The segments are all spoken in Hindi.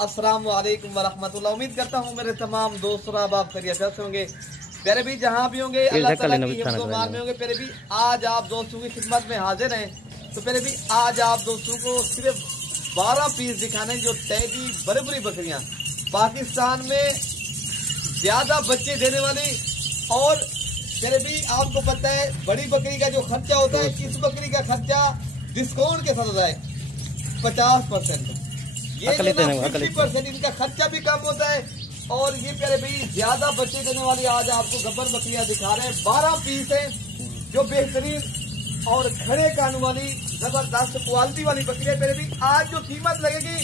अस्सलाम वालेकुम वरहमतुल्लाह। उम्मीद करता हूँ मेरे तमाम दोस्त और आप खैरियत से होंगे। प्यारे भी जहाँ भी होंगे अल्लाह ताला की हिफ्ज़ व मान में होंगे। प्यारे भी आज आप दोस्तों की खिदमत में हाजिर हैं। तो प्यारे भी आज आप दोस्तों को सिर्फ 12 पीस दिखाने जो टैडी बड़ी बकरियाँ पाकिस्तान में ज्यादा बच्चे देने वाली। और प्यारे भी आपको पता है बड़ी बकरी का जो खर्चा होता है, इस बकरी का खर्चा डिस्काउंट के साथ होता है 50%। ये 50% इनका खर्चा भी कम होता है। और ये प्यारे भाई ज्यादा बच्चे देने वाली आज आपको गब्बर बकरियां दिखा रहे हैं। 12 पीस है जो बेहतरीन और खड़े कान वाली जबरदस्त क्वालिटी वाली बकरियां। प्यारे भाई आज जो कीमत लगेगी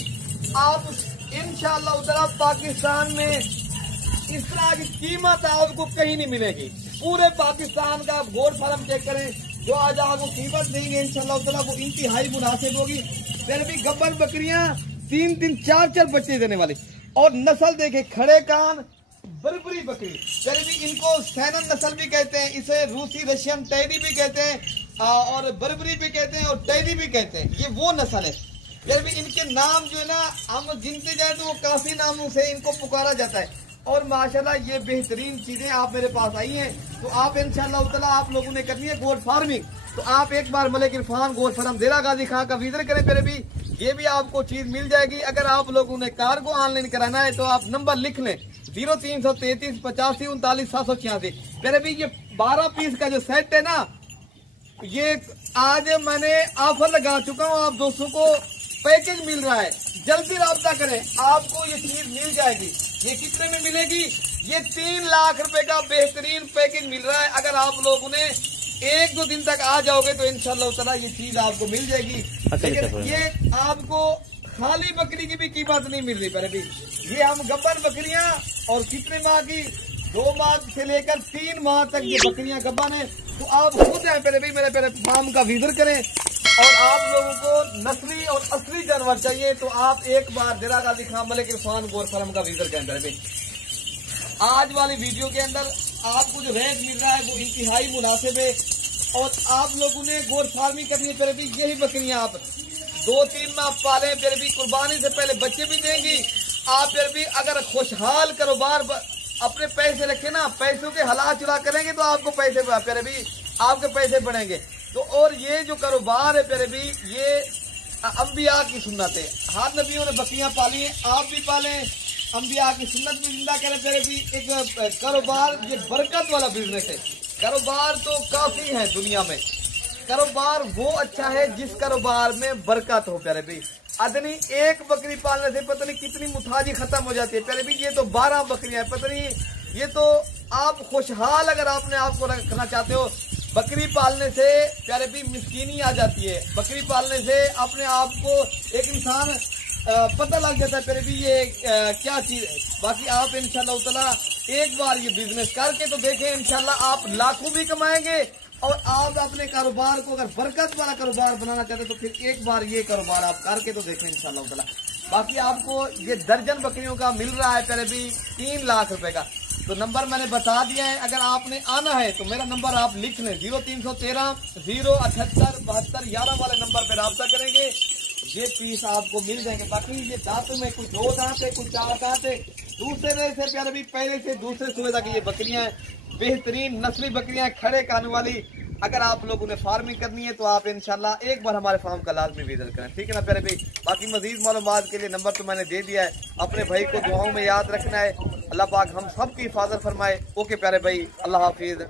आप इंशाअल्लाह उधर पाकिस्तान में इस तरह की कीमत आपको कहीं नहीं मिलेगी। पूरे पाकिस्तान का आप गोट फार्म चेक करें, जो आज आपको कीमत देंगे इंशाअल्लाह वो इंतहाई मुनासिब होगी। प्यारे भाई गब्बर बकरियां 3-3, 4-4 बच्चे देने वाली। और नस्ल देखे खड़े कान बरबरी बकरी। प्यारे भी इनको सैनन नस्ल भी कहते हैं, इसे रूसी रशियन टैडी भी कहते हैं और बरबरी भी कहते हैं और टैडी भी कहते हैं। ये वो नस्ल है। प्यारे भी इनके नाम जो है ना हम गिनते जाए तो वो काफी नामों से इनको पुकारा जाता है। और माशाल्लाह ये बेहतरीन चीजें आप मेरे पास आई हैं। तो आप इंशाअल्लाह ताला आप लोगों ने करनी है गोट फार्मिंग। तो आप एक बार मलिक इरफान गोट फार्म देरा गाजी खां का विजिट करें। प्यारे भी ये भी आपको चीज मिल जाएगी। अगर आप लोगों ने कार्गो ऑनलाइन कराना है तो आप नंबर लिख लें 0333 85 39 786। प्यारे भी ये 12 पीस का जो सेट है ना, ये आज मैंने ऑफर लगा चुका हूँ। आप दोस्तों को पैकेज मिल रहा है, जल्दी राब्ता करें, आपको ये चीज मिल जाएगी। ये कितने में मिलेगी? ये 3 लाख रुपए का बेहतरीन पैकेज मिल रहा है। अगर आप लोगों ने 1-2 दिन तक आ जाओगे तो इंशाअल्लाह ताला ये चीज आपको मिल जाएगी। लेकिन ये आपको खाली बकरी की भी कीमत नहीं मिल रही। पर अभी ये हम गब्बर बकरियां और कितने माह की 2 माह से लेकर 3 माह तक ये बकरियां गब्बर है। तो आप खुद हैं प्यारे भाई मेरे प्यारे फार्म का विजिट करें। और आप लोगों को नस्ली और असली जानवर चाहिए तो आप एक बार डेरा गाजी खां मलिक इरफान गोट फार्म का विजिट करें। आज वाली वीडियो के अंदर आपको जो रेट मिल रहा है वो इंतहाई मुनासिब है। और आप लोगों ने गोट फार्मिंग करनी है प्यारे भी, यही बकरियां आप 2-3 माह पाले प्यारे भी, कुर्बानी से पहले बच्चे भी देंगी आप प्यारे भी। अगर खुशहाल कारोबार अपने पैसे रखे ना, पैसों के हला चुरा करेंगे तो आपको पैसे प्यारे भी आपके पैसे बढ़ेंगे। तो और ये जो कारोबार है प्यारे भी ये अंबिया की सुन्नत है। हर नबियों ने बकरियां पाली हैं, आप भी पालें, अंबिया की सुन्नत भी जिंदा करें प्यारे भी। एक कारोबार ये बरकत वाला बिजनेस है। कारोबार तो काफी है दुनिया में, कारोबार वो अच्छा है जिस कारोबार में बरकत हो प्यारे भी। आदमी एक बकरी पालने से पता नहीं कितनी मुताजी खत्म हो जाती है प्यारे भी। ये तो 12 बकरियां हैं, पता नहीं ये तो आप खुशहाल अगर आपने आपको रखना चाहते हो। बकरी पालने से प्यारे भी मिस्कीनी आ जाती है। बकरी पालने से अपने आप को एक इंसान पता लग जाता है प्यारे भी ये क्या चीज है। बाकी आप इंशाअल्लाह ताला एक बार ये बिजनेस करके तो देखें, इंशाअल्लाह आप लाखों भी कमाएंगे। और आप अपने कारोबार को अगर बरकत वाला कारोबार बनाना चाहते तो फिर एक बार ये कारोबार आप करके तो देखें इंशाअल्लाह ताला। बाकी आपको ये दर्जन बकरियों का मिल रहा है प्यारे भी 3 लाख रुपए का। तो नंबर मैंने बता दिया है, अगर आपने आना है तो मेरा नंबर आप लिख लें 0313 078 72 11 वाले नंबर पर राब्ता करेंगे। ये पीस आपको मिल जाएंगे। बाकी ये दांत में कुछ 2 दांत है, कुछ 4 दांत है। दूसरे से प्यारे भी पहले से दूसरे सुबह तक ये बकरियां बेहतरीन नस्ली बकरियां खड़े कान वाली। अगर आप लोगों ने फार्मिंग करनी है तो आप इंशाल्लाह एक बार हमारे फार्म का लाजमी विजिट करें, ठीक है ना प्यारे भाई। बाकी मजीद मालूमात के लिए नंबर तो मैंने दे दिया है। अपने भाई को दुआओं में याद रखना है। अल्लाह पाक हम सब की हिफाजत फरमाए। ओके प्यारे भाई, अल्लाह हाफिज।